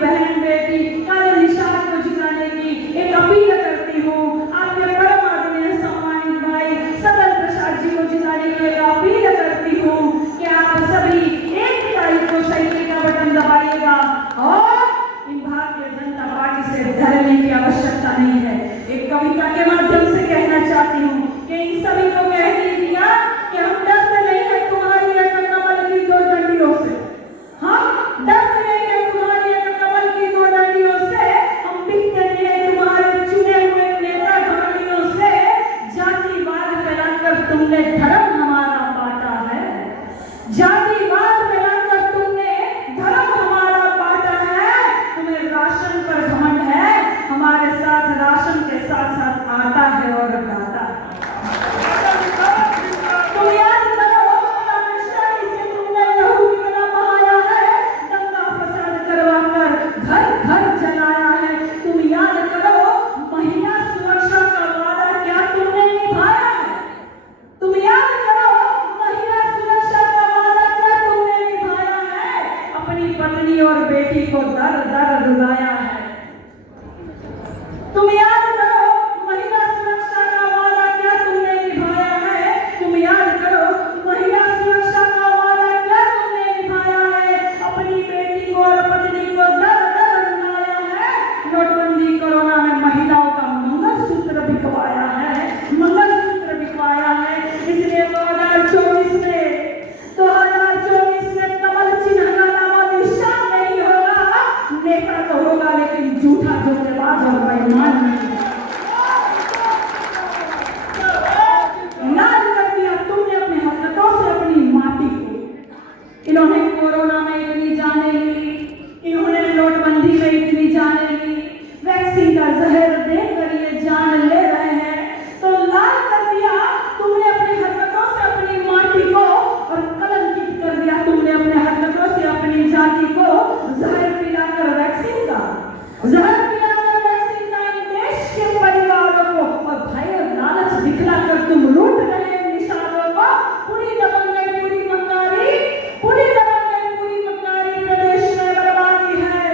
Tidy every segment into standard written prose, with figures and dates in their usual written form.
बहन बेटी काले निशान को जिताने की एक अपील करती हूँ। आपके परम आदरणीय सम्मानित भाई सदन प्रसाद जी को जिताने की एक अपील करती हूँ कि आप सभी 1 तारीख को साइकिल का बटन दबाइएगा और इन भारतीय जनता पार्टी से डरने की आवश्यकता नहीं है। एक कविता के माध्यम से कहना चाहती हूँ कि इन सभी को कह दीजिएगा कि हम डरते नहीं है तुम्हारी एक कमल की 2 डंडियों से, हम डरते नहीं है तुम्हारी एक कमल की 2 डंडियों से, हम बिकते नहीं है तुम्हारे चुने हुए नेता घमंडियों से। जातिवाद फैलाकर तुमने धर्म हमारा बांटा है, जातिवाद फैलाकर तुमने धर्म हमारा बांटा है। तुम्हें राशन पर घमंड है, हमारे साथ राशन के साथ साथ आटा है और गाता है। तुम याद करो तानाशाही से तुमने लहू कितना बहाया है, दंगा फसाद करवाकर घर घर जलाया है। तुम याद करो महिला सुरक्षा का वादा क्या तुमने निभाया है, तुम याद करो महिला सुरक्षा का वादा क्या तुमने निभाया है। अपनी पत्नी और बेटी को दर दर रुलाया है। तुम याद करो महिला सुरक्षा का वादा क्या तुमने निभाया है, तुम याद करो महिला सुरक्षा का वादा क्या तुमने निभाया है। अपनी बेटी को और पत्नी को दर दर रुलाया है। नोटबंदी कोरोना में महिलाओं का मंगलसूत्र बिकवाया है, मंगलसूत्र बिकवाया है। इसलिए 2024 में कमल चिन्ह का नाम निशान नहीं होगा, नेता तो होगा लेकिन झूठा जुमलेबाज और बेईमान नहीं। याद कर दिया तुमने अपने हरकतों से अपनी माटी को। इन्होंने कोरोना में इतनी जाने ली, इन्होंने नोटबंदी में इतनी जाने ली, वैक्सीन का जहर देकर ये जान ले रहे हैं। तो लाल कर दिया तुमने अपनी हरकतों से अपनी माटी को और कलंकित कर दिया तुमने अपने हरकतों से अपनी जाति को। जहर पिलाकर वैक्सीन का, जहर पिलाकर वैक्सीन का इन देश के परिवारों को और भय और लालच दिखलाकर तुम लूट रहे निशानों को। पूरी दबंगई पूरी मक्कारी, पूरी दबंगई पूरी मक्कारी प्रदेश में बर्बादी है।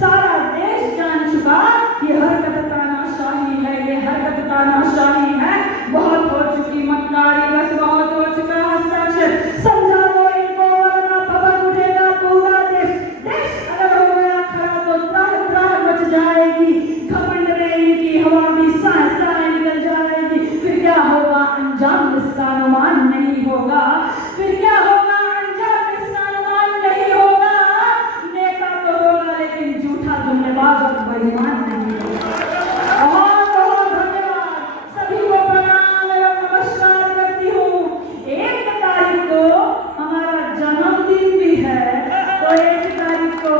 सारा देश जान चुका ये हरकत तानाशाही है, ये हरकत तानाशाही है। बहुत हो चुकी मक्कारी, बस बहुत हो चुका हस्ताक्षर। समझा दो इनको वरना भभक उठेगा पूरा देश। देश अगर हो गया खड़ा तो त्राह त्राह मच जाएगी। घमंड में इनकी हवा भी सांस सांस निकल जाएगी। फिर क्या होगा अंजाम इसका अनुमान नहीं होगा, फिर क्या होगा अंजाम इसका अनुमान नहीं होगा। नेता तो होगा लेकिन झूठा जुमलेबाज और बेईमान नहीं होगा। बहुत बहुत धन्यवाद, सभी को प्रणाम एवं नमस्कार करती हूँ। 1 तारीख को हमारा जन्मदिन भी है, तो 1 तारीख को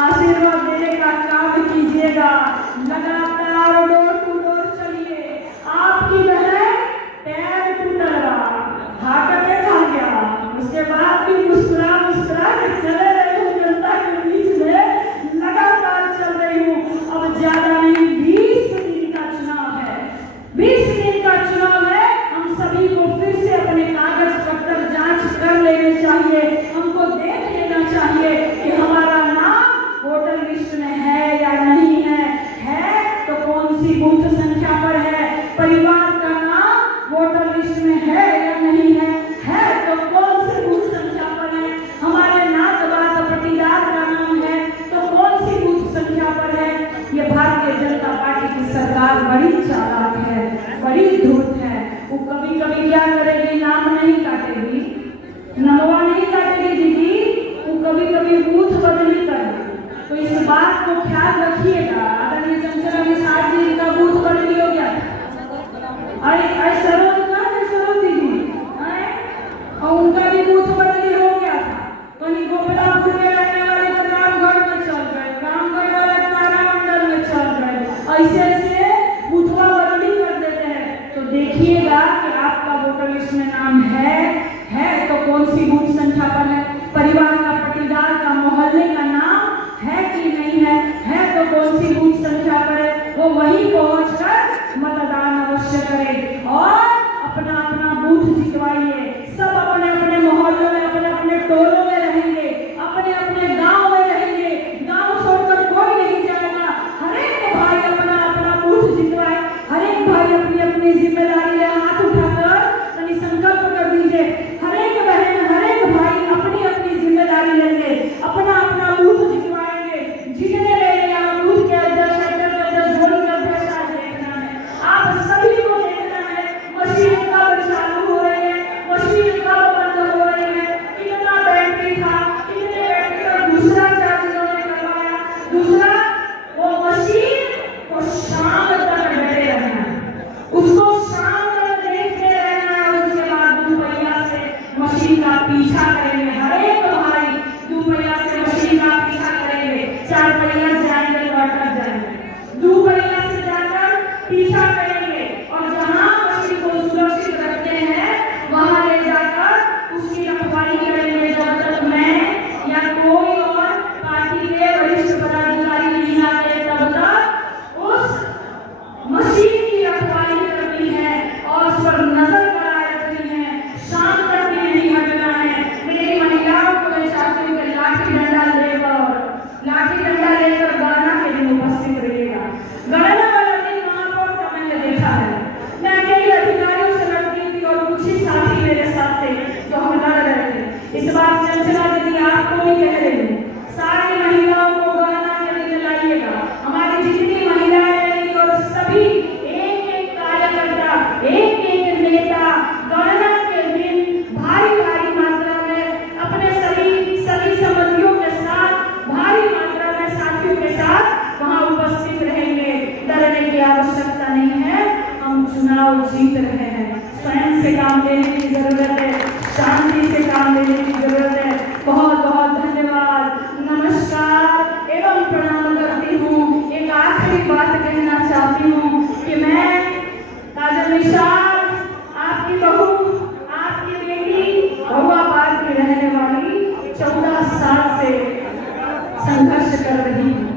आशीर्वाद देने का काम कीजिएगा। लगातार डोर टू डोर चलिए। आपकी बहन पैर टूट रहा, हार्ट अटैक आ गया, उसके बाद भी मुस्कुरा मुस्कुरा के चले रही हूँ जनता के बीच में, लगातार चल रही हूँ। अब ज्यादा नहीं, 20 दिन का चुनाव है, 20 दिन का चुनाव है। हम सभी को फिर से अपने कागज पत्र जांच कर लेने चाहिए। हमको देख लेना चाहिए कि हमारा नाम वोटर लिस्ट में है या नहीं है तो कौन सी बूथ संख्या पर है। परिवार का नाम वोटर लिस्ट में है या नहीं है तो कौन सी बूथ संख्या पर है। हमारे नात बात पटीदार का नाम है तो कौन सी बूथ संख्या पर है। ये भारतीय जनता पार्टी की सरकार बड़ी चालाक है, बड़ी धूर्त है। वो कभी कभी क्या करेगी, नाम नहीं काटेगी, नमवा नहीं काटेगी दीदी, वो कभी कभी बूथ बदली करेगी। तो इस बात को ख्याल रखिएगा। आदरणीय चंचला निषाद जी का बूथ बदली हो गया था, अरे सरोज दीदी और उनका भी बूथ बदली हो गया था। कहीं गोपलापुर के रहने वाले तो रामगढ़ में चल गए, रामगढ़ वाले तारामंडल में चल गए। ऐसे ऐसे बूथवा बदली कर देते हैं। तो देखिएगा कि आपका वोटर लिस्ट में नाम है तो कौन सी बूथ संख्या पर है। परिवार का पटीदार का मोहल्ले का नाम है कि नहीं है तो कौन सी बूथ संख्या पर है। वो वहीं पहुंचकर मतदान अवश्य करें और अपना अपना बूथ जितवाइए। सब अपने अपने मोहल्लों में, अपने अपने टोलों में रहेंगे, अपने अपने गांव में रहेंगे। गांव छोड़कर दूसरा, वो मशीन को शाम तक डटे रहना, उसको शाम तक देखते रहना है। उसके बाद दोपहिया से मशीन का पीछा करेंगे, हर एक भाई दोपहिया से मशीन का पीछा करेंगे। चार पहिया जाएंगे तो अटक जाएंगे, दोपहिया से जाकर पीछा करेंगे और जहां मशीन को सुरक्षित रखते हैं वहां ले जाकर उसकी रखवाली करेंगे जब तक मैं या कोई और पार्टी के वरिष्ठ पदाधिकारी नहीं आते, तब तक उस मशीन की रखवाली करनी है और उस पर नजर बनाए रखनी है। शाम तक भी नहीं हटना है। मेरी महिलाओं को मैं चाहती हूँ कि लाठी डंडा लेकर गणना के दिन उपस्थित रहिएगा। गणना वाला दिन महापौर का मैंने देखा है, मैं अकेले अधिकारियों से लड़ती थी और कुछ ही साथी मेरे साथ थे जो हम लड़ रहे थे। इस बार चंचला दीदी आपको भी कह रही हूँ, सारी महिलाओं को गणना के दिन लाइएगा। हमारी जितनी महिलाएं रहेंगी और सभी एक एक कार्यकर्ता, एक एक नेता गणना के दिन भारी भारी मात्रा में अपने सभी संबंधियों के साथ, भारी मात्रा में साथियों के साथ वहां उपस्थित रहेंगे। डरने की आवश्यकता नहीं है, हम चुनाव जीत रहे हैं। स्वयं से काम लेने की जरूरत है, शांति से काम लेने की जरूरत है। बहुत बहुत धन्यवाद, नमस्कार एवं प्रणाम करती हूँ। एक आखिरी बात कहना चाहती हूँ कि मैं काजल निषाद, आपकी बहू, आपकी बेटी बहुआबाद की रहने वाली 14 साल से संघर्ष कर रही हूँ,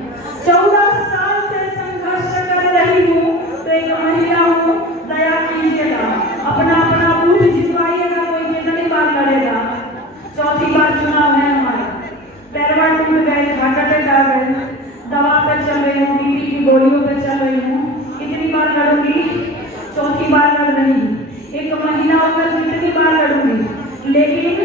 14 साल से संघर्ष कर रही हूँ। तो एक महिला हूँ, दया कीजिएगा, अपना अपना बूथ जितवाइएगा। कोई कितनी बार लड़ेगा? चौथी बार चुनाव है हमारा। पैरवा टूट गए, हार्ट अटैक आ गए, दवा पे चल रही हूँ, बीपी की गोलियों पे चल रही हूँ। कितनी बार लड़ूंगी? चौथी बार लड़ रही हूँ। एक महिला होकर कितनी बार लड़ूंगी? लेकिन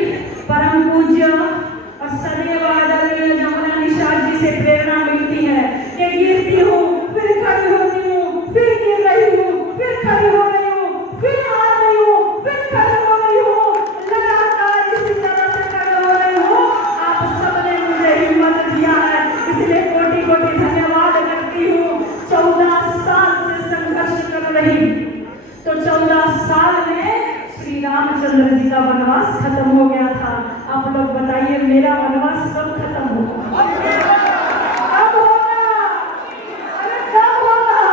परम पूज्य और सदैव आदरणीय जमुना निषाद जी से प्रेरणा मिलती है कि गिरती हूँ फिर खड़ी होती हूँ, फिर गिर रही हूँ, फिर खड़ी हो रही हूँ, फिर हार रही हूँ, फिर खड़ी हो रही हूँ, लगातार इसी तरह से खड़ी हो रही हूँ। आप सबने मुझे हिम्मत दिया है, इसलिए कोटि कोटि धन्यवाद करती हूँ। 14 साल से संघर्ष कर रही हूँ। तो 14 साल में श्री रामचंद्र जी का वनवास खत्म हो गया था। आप लोग बताइए मेरा वनवास कब खत्म होगा? कब होगा? अरे कब होगा?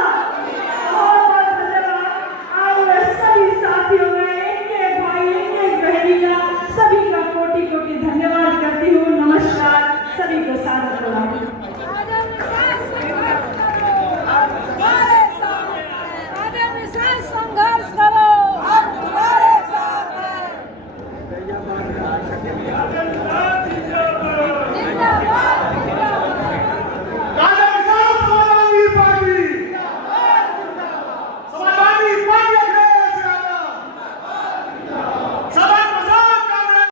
बहुत बहुत धन्यवाद। आप सभी साथियों में एक भाई, एक बहनिया, सभी का कोटि कोटि धन्यवाद करती हूँ। नमस्कार, सभी को सादर प्रणाम। संघर्ष